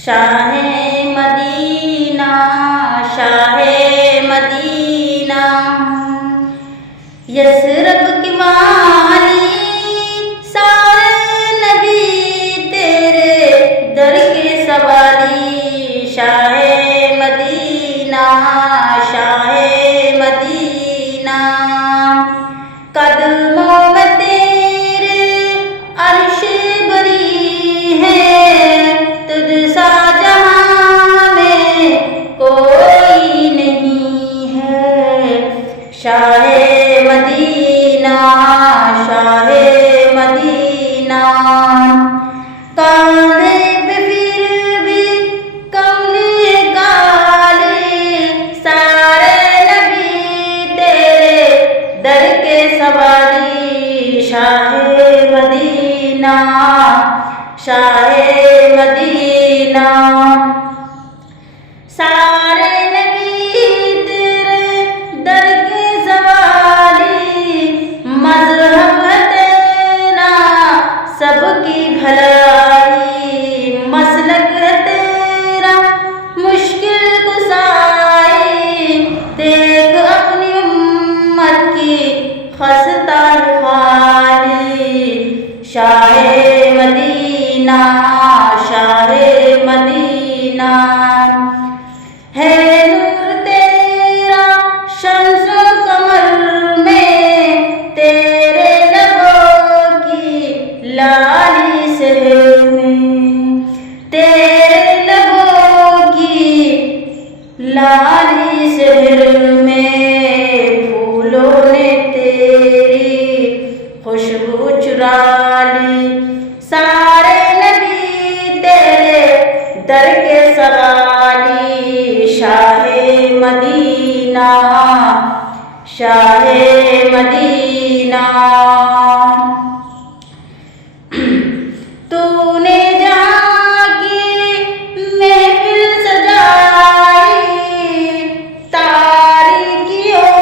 Shah Medina, शाह Medina, यसरब की वाली सारे नबी तेरे दर के सवारी। शाह मदीना, शाह मदीना, कदमों में तेरे अर्श बरी है, तुझ सा जहां में कोई नहीं है। शाह मदीना, शाह मदीना, कांधे पे फिर भी कमले काले, सारे नबी तेरे दर के सवारी। शाह मदीना, शाह मदीना, सारे नबी तेरे दर के सवारी। मज़हब है तेरा सबकी भलाई, मसलक है तेरा मुश्किल कुसाई। देख अपनी उम्मत की खस्ता हाली। शाह मदीना, शाह मदीना, है नूर तेरा शम्सो कमर में, तेरे लबों की लाली शहर में, तेरे लबों की लाली शहर में। फूलों ने तेरी खुशबू चुरा ली, सारे नबी तेरे दर के सवाली। शाह मदीना, शाह मदीना, तूने जहाँ की महफिल सजाई, तारीकियों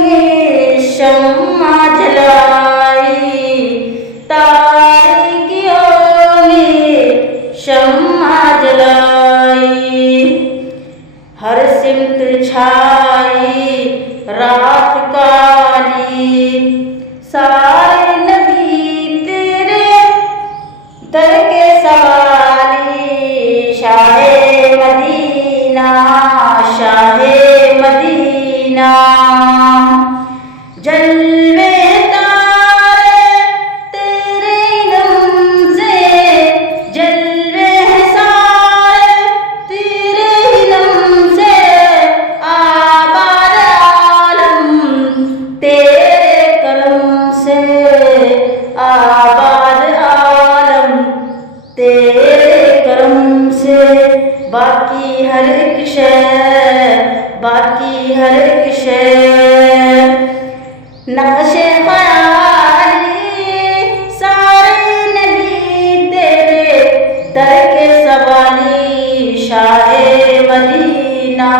में शम्मा जलाई, तारीकियों में शम्मा जलाई। हर सिमत छाई रात काली, सारे नबी तेरे दर के सवाली। शाह मदीना, शाह मदीना, जलवे तारे तेरे इल्म से, जलवे सारे तेरे इल्म से। आबाद आलम तेरे करम से, आबाद आलम तेरे करम से। बाकी हर एक शय, बाकी हर एक शय नक्शे ख़याली, सारे नबी तेरे दर के सवाली। शाह मदीना,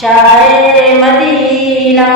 शाह मदीना।